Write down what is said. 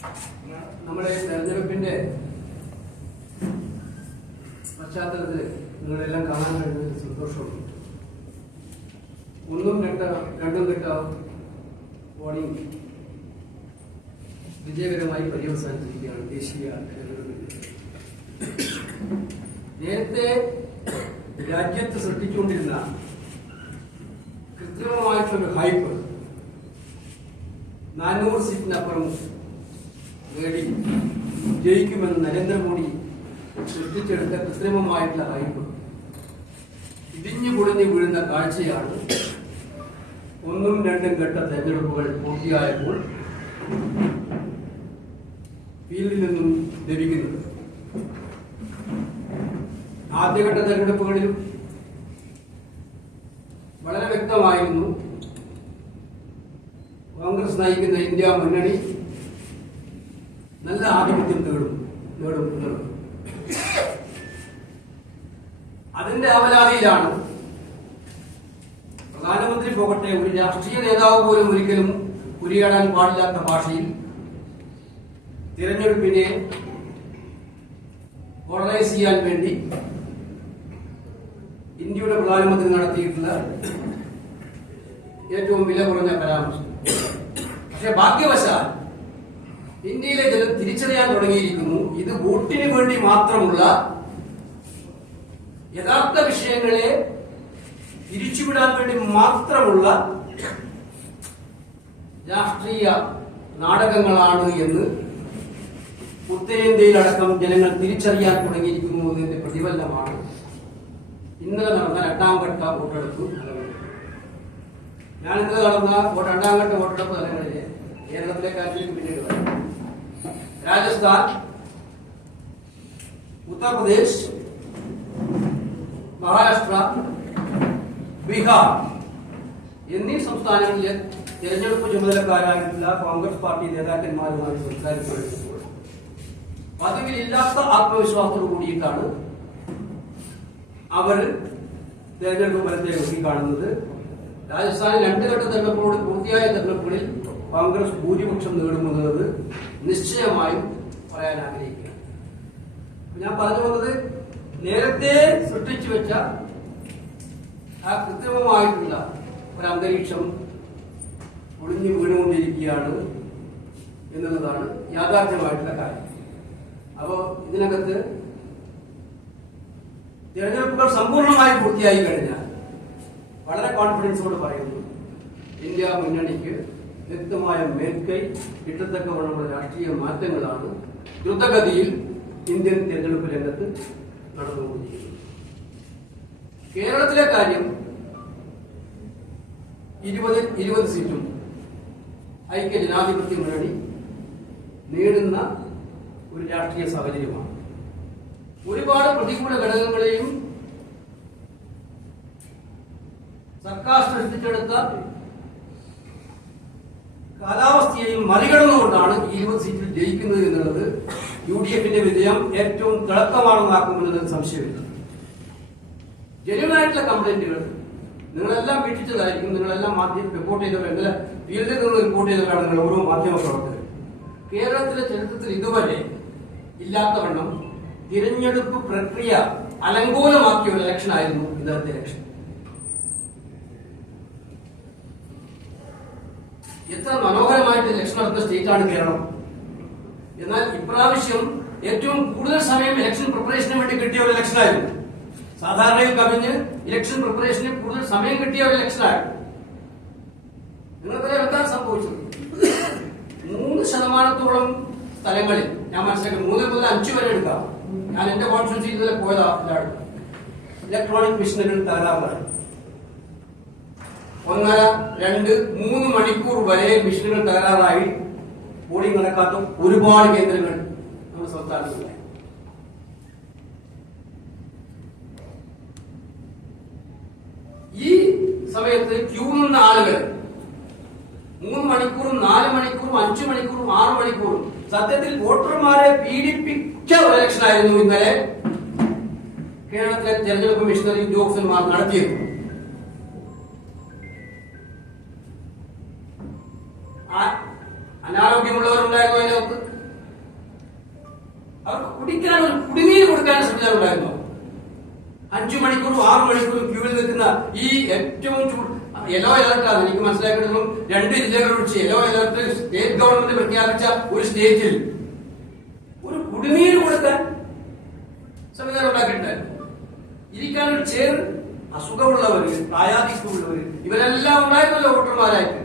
നമ്മുടെ തെരഞ്ഞെടുപ്പിന്റെ പശ്ചാത്തലത്തിൽ നിങ്ങളെല്ലാം കാണാൻ കഴിഞ്ഞതിൽ സന്തോഷമുണ്ട്. രണ്ടും ഘട്ട പോളിംഗ് വിജയകരമായി പര്യവസാനിച്ചിരിക്കുകയാണ് ദേശീയ തെരഞ്ഞെടുപ്പിൽ. നേരത്തെ രാജ്യത്ത് സൃഷ്ടിച്ചുകൊണ്ടിരുന്ന കൃത്രിമമായിട്ടുള്ള ഹൈപ്പ് 400 സീറ്റിനപ്പുറം നേടി ജയിക്കുമെന്ന് നരേന്ദ്രമോദി സൃഷ്ടിച്ചെടുത്ത കൃത്രിമമായിട്ടുള്ള ഹൈപ്പ് ഇടിഞ്ഞു പൊളിഞ്ഞു വീഴുന്ന കാഴ്ചയാണ് ഒന്നും രണ്ടും ഘട്ട തെരഞ്ഞെടുപ്പുകൾ പൂർത്തിയായപ്പോൾ ഫീൽഡിൽ നിന്നും ലഭിക്കുന്നത്. ആദ്യഘട്ട തെരഞ്ഞെടുപ്പുകളിലും വളരെ വ്യക്തമായിരുന്നു കോൺഗ്രസ് നയിക്കുന്ന ഇന്ത്യ മുന്നണി നല്ല ആധിപത്യം നേടും എന്നുള്ളത്. അതിന്റെ അവലാതിയിലാണ് പ്രധാനമന്ത്രി പോകട്ടെ ഒരു രാഷ്ട്രീയ നേതാവ് പോലും ഒരിക്കലും ഉരിയാടാൻ പാടില്ലാത്ത ഭാഷയിൽ തിരഞ്ഞെടുപ്പിനെ പോളറൈസ് ചെയ്യാൻ വേണ്ടി ഇന്ത്യയുടെ പ്രധാനമന്ത്രി നടത്തിയിട്ടുള്ള ഏറ്റവും വില കുറഞ്ഞ പരാമർശം. പക്ഷെ ഭാഗ്യവശാൽ ഇന്ത്യയിലെ ജനം തിരിച്ചറിയാൻ തുടങ്ങിയിരിക്കുന്നു, ഇത് വോട്ടിന് വേണ്ടി മാത്രമുള്ള യഥാർത്ഥ വിഷയങ്ങളെ തിരിച്ചുവിടാൻ വേണ്ടി മാത്രമുള്ള രാഷ്ട്രീയ നാടകങ്ങളാണ് എന്ന് ഉത്തരേന്ത്യയിലടക്കം ജനങ്ങൾ തിരിച്ചറിയാൻ തുടങ്ങിയിരിക്കുന്നു എന്നതിന്റെ പ്രതിഫലനമാണ് ഇന്നലെ നടന്ന രണ്ടാം ഘട്ട വോട്ടെടുപ്പ് ഫലങ്ങൾ. ഞാൻ ഇന്നലെ നടന്ന രണ്ടാം ഘട്ട വോട്ടെടുപ്പ് ഫലങ്ങളിലെ കേരളത്തിലെ കാര്യത്തിലേക്ക് പിന്നീട് വരാം. രാജസ്ഥാൻ, ഉത്തർപ്രദേശ്, മഹാരാഷ്ട്ര, ബീഹാർ എന്നീ സംസ്ഥാനങ്ങളിലെ തെരഞ്ഞെടുപ്പ് ചുമതലക്കാരായിട്ടുള്ള കോൺഗ്രസ് പാർട്ടി നേതാക്കന്മാരുമായി സംസാരിച്ചു. പതിവിലില്ലാത്ത ആത്മവിശ്വാസത്തോടു കൂടിയിട്ടാണ് അവർ തെരഞ്ഞെടുപ്പ് ഫലത്തെ നോക്കിക്കാണുന്നത്. രാജസ്ഥാനിൽ 2 ഘട്ട തെരഞ്ഞെടുപ്പോട് പൂർത്തിയായ തെരഞ്ഞെടുപ്പുകളിൽ കോൺഗ്രസ് ഭൂരിപക്ഷം നേടുമെന്നത് നിശ്ചയമായും പറയാൻ ആഗ്രഹിക്കുകയാണ്. ഞാൻ പറഞ്ഞു വന്നത്, നേരത്തെ സൃഷ്ടിച്ചു വെച്ച ആ കൃത്രിമമായിട്ടുള്ള ഒരു അന്തരീക്ഷം ഒളിഞ്ഞു വീണുകൊണ്ടിരിക്കുകയാണ് എന്നുള്ളതാണ് യാഥാർത്ഥ്യമായിട്ടുള്ള കാര്യം. അപ്പോ ഇതിനകത്ത് തിരഞ്ഞെടുപ്പുകൾ സമ്പൂർണമായി പൂർത്തിയായി കഴിഞ്ഞാൽ വളരെ കോൺഫിഡൻസോട് പറയുന്നു, ഇന്ത്യ മുന്നണിക്ക് വ്യക്തമായ മേൽക്കൈ കിട്ടത്തക്കവണ്ണമുള്ള രാഷ്ട്രീയ മാറ്റങ്ങളാണ് ദ്രുതഗതിയിൽ ഇന്ത്യൻ തിരഞ്ഞെടുപ്പ് രംഗത്ത് നടന്നുകൊണ്ടിരിക്കുന്നത്. കേരളത്തിലെ കാര്യം 20 സീറ്റും ഐക്യ ജനാധിപത്യ മുന്നണി നേടുന്ന ഒരു രാഷ്ട്രീയ സാഹചര്യമാണ്. ഒരുപാട് പ്രതികൂല ഘടകങ്ങളെയും സർക്കാർ സൃഷ്ടിച്ചെടുത്ത കാലാവസ്ഥയെയും മറികടന്നുകൊണ്ടാണ് 20 സീറ്റിൽ ജയിക്കുന്നത് എന്നുള്ളത് UDFന്റെ വിജയം ഏറ്റവും തിളക്കമാണെന്നാക്കുമെന്നതിന് സംശയമില്ല. ജനുവനായിട്ടുള്ള കംപ്ലൈന്റുകൾ നിങ്ങളെല്ലാം വീക്ഷിച്ചതായിരിക്കും. നിങ്ങളെല്ലാം മാധ്യമം റിപ്പോർട്ട് ചെയ്തവർ, ഫീൽഡിൽ നിന്ന് റിപ്പോർട്ട് ചെയ്തവരാണ് നിങ്ങൾ ഓരോ മാധ്യമ പ്രവർത്തകർ. കേരളത്തിലെ ചരിത്രത്തിൽ ഇതുവരെ ഇല്ലാത്തവണ്ണം തിരഞ്ഞെടുപ്പ് പ്രക്രിയ അലങ്കോലമാക്കിയ ഒരു ഇലക്ഷൻ ആയിരുന്നു ഇന്നത്തെ ഇലക്ഷൻ. എത്ര മനോഹരമായിട്ട് ഇലക്ഷൻ നടത്തുന്ന സ്റ്റേറ്റാണ് കേരളം. എന്നാൽ ഇപ്രാവശ്യം ഏറ്റവും കൂടുതൽ സമയം ഇലക്ഷൻ പ്രിപ്പറേഷന് വേണ്ടി കിട്ടിയ ഒരു ഇലക്ഷനായിരുന്നു. സാധാരണയിൽ കവിഞ്ഞ് ഇലക്ഷൻ പ്രിപ്പറേഷന് കൂടുതൽ സമയം കിട്ടിയ ഒരു ഇലക്ഷനായിരുന്നു. നിങ്ങൾക്കറിയാം എന്താണ് സംഭവിച്ചത്? 3% സ്ഥലങ്ങളിൽ, ഞാൻ മനസ്സിലാക്കി 3 മുതൽ 5 വരെ എടുക്കാം, ഞാൻ എന്റെ കോൺസ്റ്റിറ്റ്യൂൻസിയിൽ ഇന്നലെ പോയതാണ്, ഇലക്ട്രോണിക് മെഷീനുകൾ തകരാറിലാണ്. 1.5, 2, 3 മണിക്കൂർ വരെ മെഷീനുകൾ തകരാറായി പോളിംഗ് നടക്കാത്ത ഒരുപാട് കേന്ദ്രങ്ങൾ നമ്മുടെ സംസ്ഥാനത്തുണ്ട്. ഈ സമയത്ത് ക്യൂ നിന്ന ആളുകൾ 3 മണിക്കൂറും 4 മണിക്കൂറും 5 മണിക്കൂറും 6 മണിക്കൂറും സത്യത്തിൽ വോട്ടർമാരെ പീഡിപ്പിച്ച ഒരു ഇലക്ഷനായിരുന്നു ഇന്നലെ കേരളത്തിലെ തെരഞ്ഞെടുപ്പ് മിഷണറി ഉദ്യോഗസ്ഥന്മാർ നടത്തിയത്. അനാരോഗ്യമുള്ളവരുണ്ടായിരുന്നു അതിനകത്ത്, കുടിക്കാൻ ഒരു കുടിനീര് കൊടുക്കാൻ സംവിധാനം ഉണ്ടായിരുന്നു. 5 മണിക്കൂറും 6 മണിക്കൂറും ക്യൂവിൽ നിൽക്കുന്ന ഈ ഏറ്റവും യെല്ലോ അലർട്ടാണ് എനിക്ക് മനസ്സിലാക്കിയിട്ടുള്ളൂ. 2 ജില്ലകൾ ഒഴിച്ച് യെല്ലോ അലർട്ട് സ്റ്റേറ്റ് ഗവൺമെന്റ് പ്രഖ്യാപിച്ച ഒരു സ്റ്റേറ്റിൽ ഒരു കുടിനീര് കൊടുക്കാൻ സംവിധാനം ഉണ്ടാക്കിയിട്ടുണ്ടായിരുന്നു. ഇരിക്കാനൊരു ചെയർ, അസുഖമുള്ളവര്, പ്രായാധിക്യമുള്ളവര്, ഇവരെല്ലാം ഉണ്ടായിരുന്നല്ലോ വോട്ടർമാരായിട്ട്.